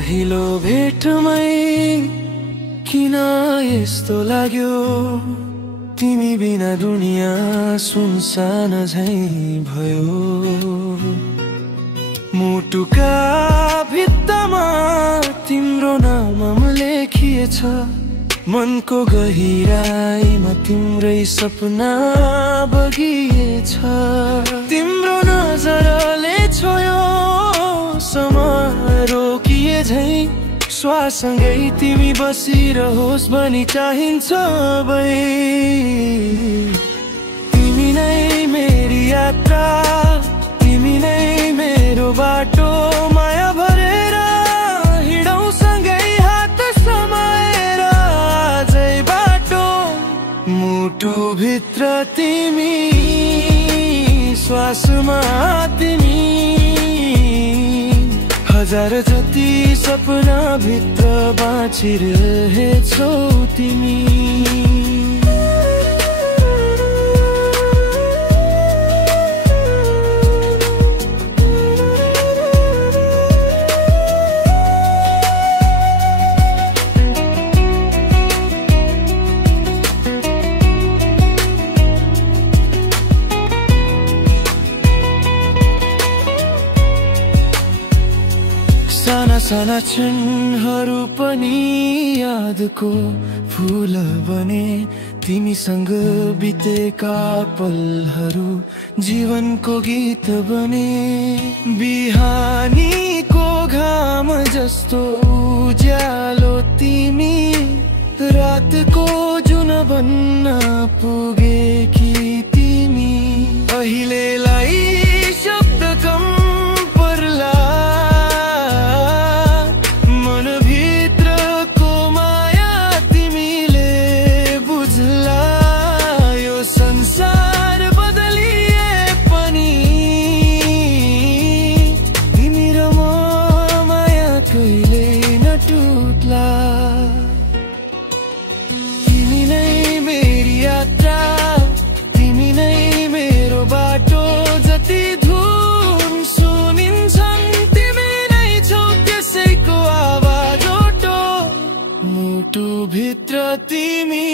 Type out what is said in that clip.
पहिलो भेटमै किन यस्तो लाग्यो, तिमी बिना दुनिया सुनसान झै भयो। मुटुका भित्तामा तिम्रो नाम लेखिएछ, मनको गहिराईमा तिम्रै सपना बगिएछ। तिम्रो नजरले छोयो समय रोकिए झै, श्वाससँगै तिमी बसिरहोस् भनी चाहिन्छ भई। तिमी नै मेरी यात्रा, तिमी नै मेरो बाटो, माया भरेर हिँडौँ सँगै हात समाएर आजै बाटो। मुटु भित्र तिमी, श्वासमा तिमी, हजार जति सपना भित्र बाँचिरहेछौ तिमी। साना साना क्षणहरू पनि यादको फूल बने, तिमीसँग बितेका पलहरू जीवनको गीत बने। बिहानीको घाम जस्तो उज्यालो तिमी, रातको जुन बन्न पुगेकी तिमी। अहिलेलाई शब्द कम पर्ला, मनभित्रको माया तिमीले बुझ्ला। यो संसार बदलिए पनि तिमी र म माया कहिल्यै नटुट्ला। तिमी नै मेरी यात्रा, तिमी नै मेरो बाटो, जति धुन सुनिन्छन् तिमी नै छौ त्यसैको आवाज ओटो। मुटु भित्र तिमी।